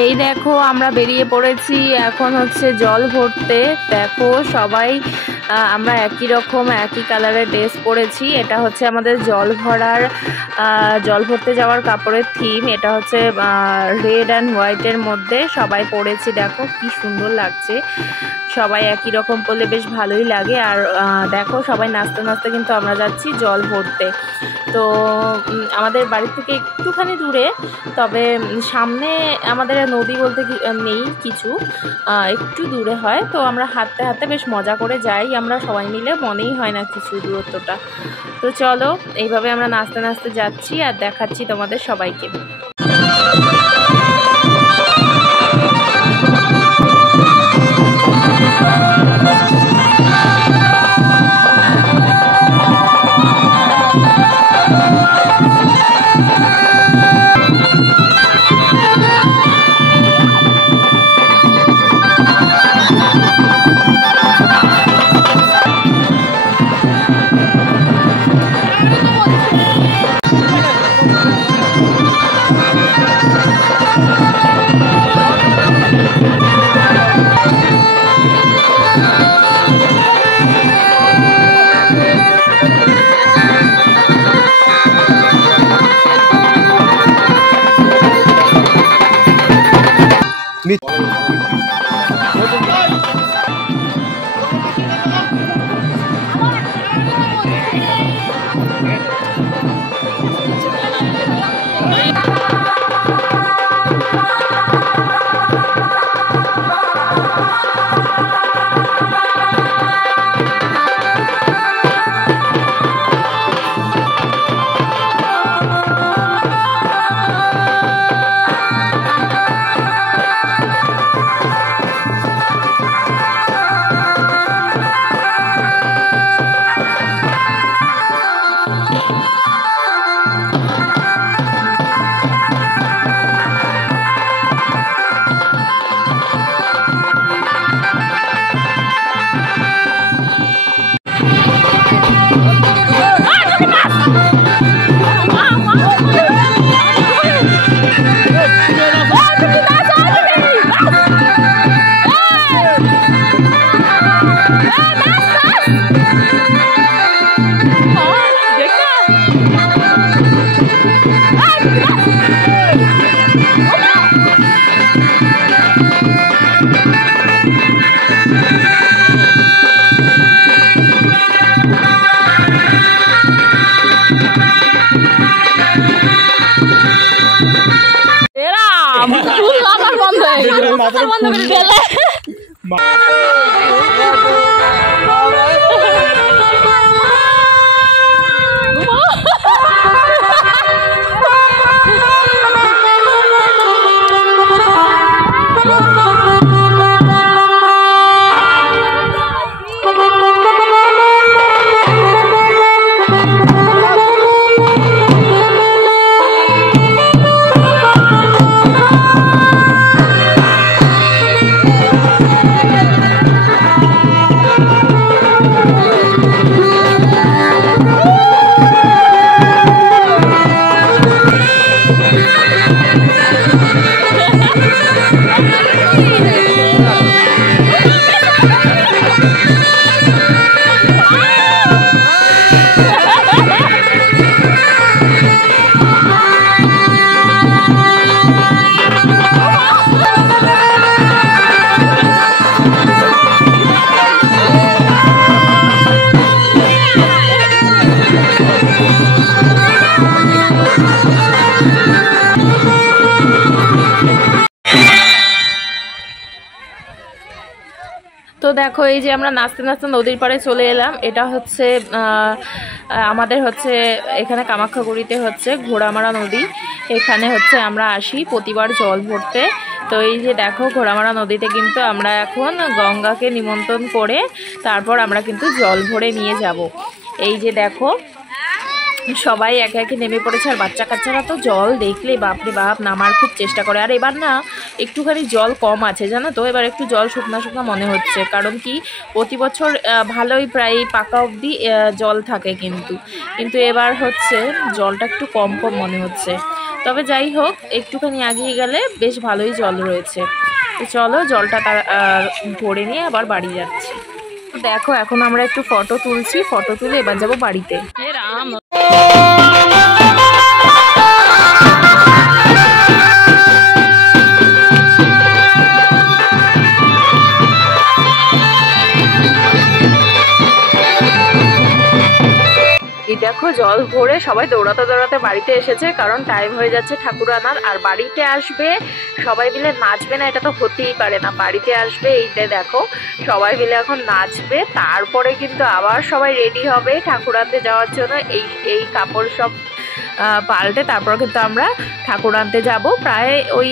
এই দেখো আমরা বেরিয়ে পড়েছি, এখন হচ্ছে জল ভরতে। দেখো সবাই আমরা একই রকম একই কালারের ড্রেস পরেছি। এটা হচ্ছে আমাদের জল ভরতে যাওয়ার কাপড়ের থিম। এটা হচ্ছে রেড অ্যান্ড হোয়াইটের মধ্যে সবাই পরেছি। দেখো কি সুন্দর লাগছে, সবাই একই রকম পরলে বেশ ভালোই লাগে। আর দেখো সবাই নাচতে নাচতে কিন্তু আমরা যাচ্ছি জল ভরতে। তো আমাদের বাড়ি থেকে একটুখানি দূরে, তবে সামনে আমাদের নদী বলতে নেই কিছু, একটু দূরে হয়। তো আমরা হাঁটতে হাঁটতে বেশ মজা করে যাই আমরা সবাই মিলে, মনেই হয় না কিছু দূরত্বটা। তো চলো এইভাবে আমরা নাচতে নাচতে যাচ্ছি আর দেখাচ্ছি তোমাদের সবাইকে। তো দেখো এই যে আমরা নাচতে নাচতে নদীর পাড়ে চলে এলাম। এটা হচ্ছে আমাদের হচ্ছে এখানে কামাখ্যাগুড়িতে হচ্ছে ঘোড়ামারা নদী। এখানে হচ্ছে আমরা আসি প্রতিবার জল ভরতে। তো এই যে দেখো ঘোড়ামারা নদীতে কিন্তু আমরা এখন গঙ্গাকে নিমন্ত্রণ করে তারপর আমরা কিন্তু জল ভরে নিয়ে যাব। এই যে দেখো সবাই একে একে নেমে পড়েছে। আর বাচ্চা কাচ্চারা তো জল দেখলে বাপরে বাপ নামার খুব চেষ্টা করে। আর এবার না একটুখানি জল কম আছে জানো তো, এবার একটু জল শুকনা শুকনা মনে হচ্ছে। কারণ কি প্রতি বছর ভালোই প্রায় পাকা অবধি জল থাকে, কিন্তু এবার হচ্ছে জলটা একটু কম কম মনে হচ্ছে। তবে যাই হোক একটুখানি এগিয়ে গেলে বেশ ভালোই জল রয়েছে। তো চলো জলটা ভরে নিয়ে আবার বাড়ি যাচ্ছি। দেখো এখন আমরা একটু ফটো তুলছি, ফটো তুলে এবার যাবো বাড়িতে। রাম দেখো জল ভরে সবাই দৌড়াতে দৌড়াতে বাড়িতে এসেছে, কারণ টাইম হয়ে যাচ্ছে ঠাকুর আনার। আর বাড়িতে আসবে সবাই মিলে, নাচবে না এটা তো হতেই পারে না। বাড়িতে আসবে এইটা দেখো সবাই মিলে এখন নাচবে, তারপরে কিন্তু আবার সবাই রেডি হবে ঠাকুর আনতে যাওয়ার জন্য। এই কাপড় সব পাল্টে তারপর কিন্তু আমরা ঠাকুর আনতে যাব প্রায় ওই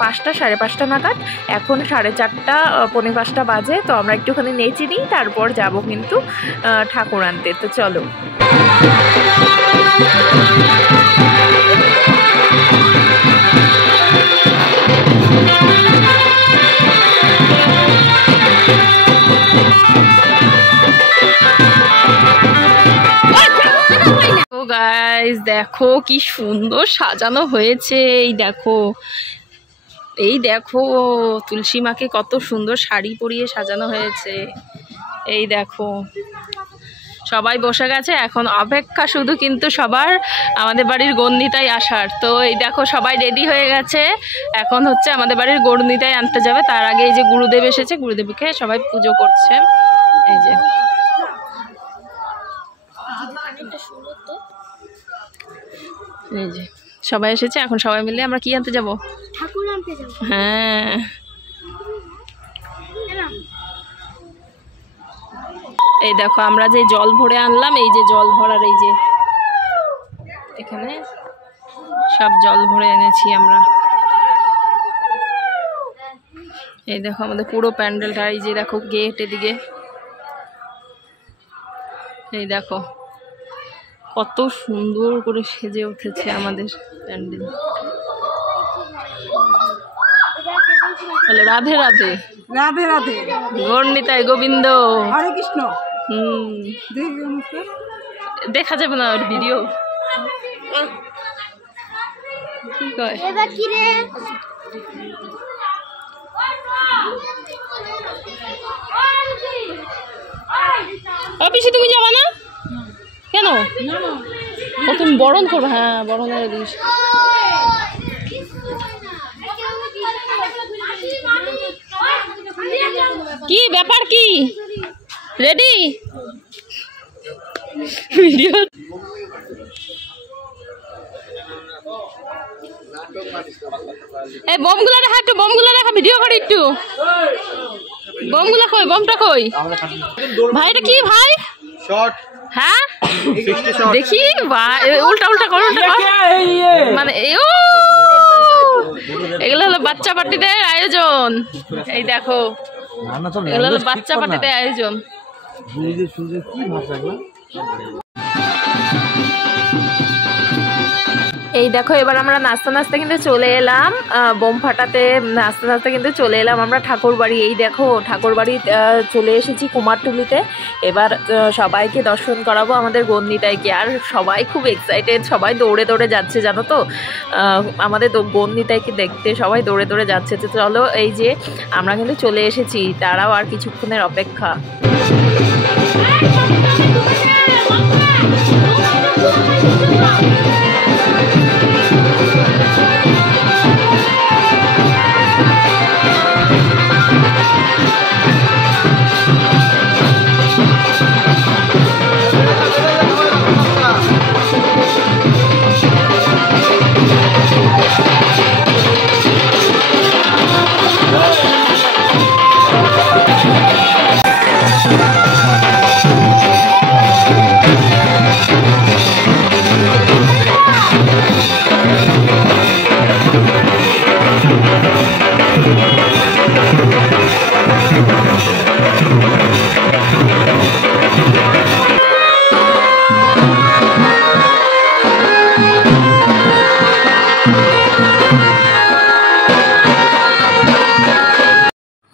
5টা 5:30 নাগাদ। এখন 4:30 পৌনে 5টা বাজে। তো আমরা একটুখানি নেচে নিই, তারপর যাব কিন্তু ঠাকুর আনতে। তো চলো। গাইস দেখো কি সুন্দর সাজানো হয়েছে। এই দেখো তুলসী মাকে কত সুন্দর শাড়ি পরিয়ে সাজানো হয়েছে। এই দেখো সবাই বসে গেছে, এখন অপেক্ষা শুধু কিন্তু সবার আমাদের বাড়ির গণনিতাই আসার। তো এই দেখো সবাই রেডি হয়ে গেছে, এখন হচ্ছে আমাদের বাড়ির গণনিতাই আনতে যাবে। তার আগে এই যে গুরুদেব এসেছে, গুরুদেবকে সবাই পুজো করছে। এই যে সবাই এসেছে, এখন সবাই মিলে আমরা কি আনতে যাব? ঠাকুর আনতে যাব। হ্যাঁ এই দেখো আমরা যে জল ভরে আনলাম, এই যে জল ভরার এই যে এখানে সব জল ভরে এনেছি আমরা। এই দেখো আমাদের পুরো প্যান্ডেলটা, এই যে দেখো গেট এদিকে, এই দেখো কত সুন্দর করে সেজে উঠেছে আমাদের প্যান্ডেল। রাধে রাধে রাধে রাধে, গণনিতাই গোবিন্দ, হরে কৃষ্ণ। দেখা যাবে না ওর ভিডিও। কি কয় পিসি তুমি যাবা না কেন? তুমি বরণ করবে? হ্যাঁ বরণের দিস। কি ব্যাপার, কি রেডি ভিডিও? এই বমগুলা দেখা, একটু বমগুলা দেখা, ভিডিও করি একটু। বমগুলা কই? বমটা কই ভাই? এটা কি ভাই? শর্ট। হ্যাঁ দেখি, উল্টা উল্টা করো, মানে এগুলো হলো বাচ্চা পার্টিদের আয়োজন। এই দেখো এগুলো হলো বাচ্চা পার্টিদের আয়োজন। এই দেখো এবার আমরা নাচতে নাচতে কিন্তু চলে এলাম, বোম ফাটাতে নাচতে নাচতে কিন্তু চলে এলাম আমরা ঠাকুর বাড়ি। এই দেখো ঠাকুর বাড়ি চলে এসেছি কুমারটুলিতে। এবার সবাইকে দর্শন করাবো আমাদের গণনিতাইকে। আর সবাই খুব এক্সাইটেড, সবাই দৌড়ে দৌড়ে যাচ্ছে জানো তো আমাদের গণনিতাইকে দেখতে, সবাই দৌড়ে দৌড়ে যাচ্ছে। তো চলো এই যে আমরা কিন্তু চলে এসেছি, তারাও আর কিছুক্ষণের অপেক্ষা।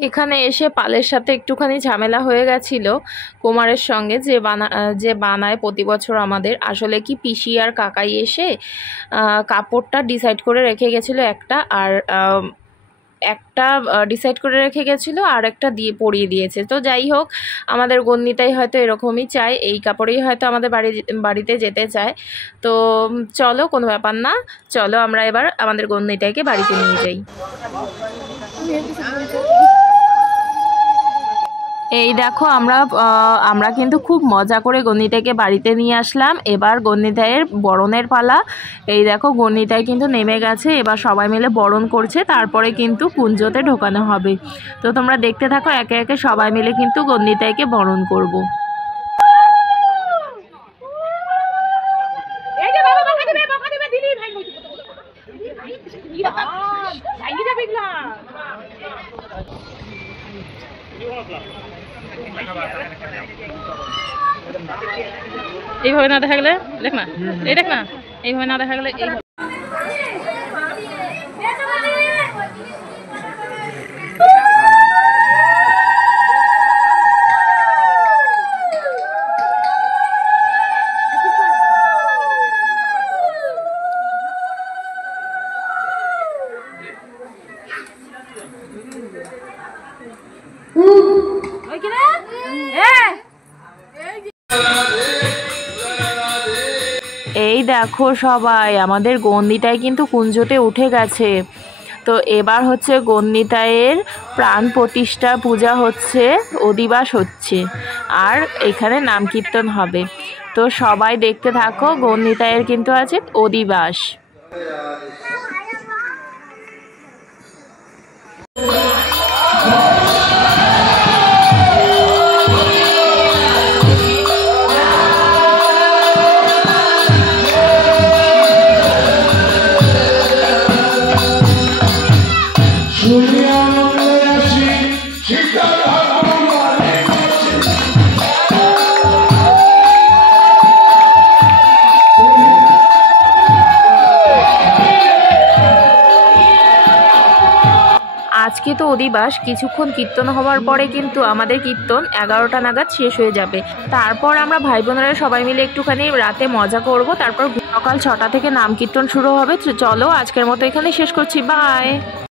এখানে এসে পালের সাথে একটুখানি ঝামেলা হয়ে গেছিল কুমারের সঙ্গে, যে বানায় প্রতি বছর আমাদের। আসলে কি পিসি আর কাকাই এসে কাপড়টা ডিসাইড করে রেখে গেছিলো একটা ডিসাইড করে রেখে গেছিলো আর একটা দিয়ে পরিয়ে দিয়েছে। তো যাই হোক, আমাদের গন্নিতাই হয়তো এরকমই চায়, এই কাপড়েই হয়তো আমাদের বাড়িতে যেতে চায়। তো চলো, কোনো ব্যাপার না, চলো আমরা এবার আমাদের গন্নিতাইকে বাড়িতে নিয়ে যাই। এই দেখো, আমরা কিন্তু খুব মজা করে গন্নিতাইকে বাড়িতে নিয়ে আসলাম। এবার গন্নিতাইয়ের বরণের পালা। এই দেখো, গন্নিতাই কিন্তু নেমে গেছে, এবার সবাই মিলে বরণ করছে, তারপরে কিন্তু কুঞ্জতে ঢোকানো হবে। তো তোমরা দেখতে থাকো, একে একে সবাই মিলে কিন্তু গন্নিতাইকে বরণ করব। এইভাবে না দেখা গেলে দেখ না, এই দেখ না, এইভাবে না দেখা গেলে এই এই দেখো সবাই, আমাদের গন্নিতাই কিন্তু কুঞ্জতে উঠে গেছে। তো এবার হচ্ছে গন্নিতাইয়ের প্রাণ প্রতিষ্ঠা পূজা হচ্ছে, অধিবাস হচ্ছে, আর এখানে নাম কীর্তন হবে। তো সবাই দেখতে থাকো, গন্নিতাইয়ের কিন্তু আছে অধিবাস। আজকে তো অধিবাস, কিছুক্ষণ কীর্তন হওয়ার পরে কিন্তু আমাদের কীর্তন 11টা নাগাদ শেষ হয়ে যাবে। তারপর আমরা ভাই বোনেরা সবাই মিলে একটুখানি রাতে মজা করব, তারপর সকাল 6টা থেকে নাম কীর্তন শুরু হবে। চলো, আজকের মতো এখানে শেষ করছি, বাই।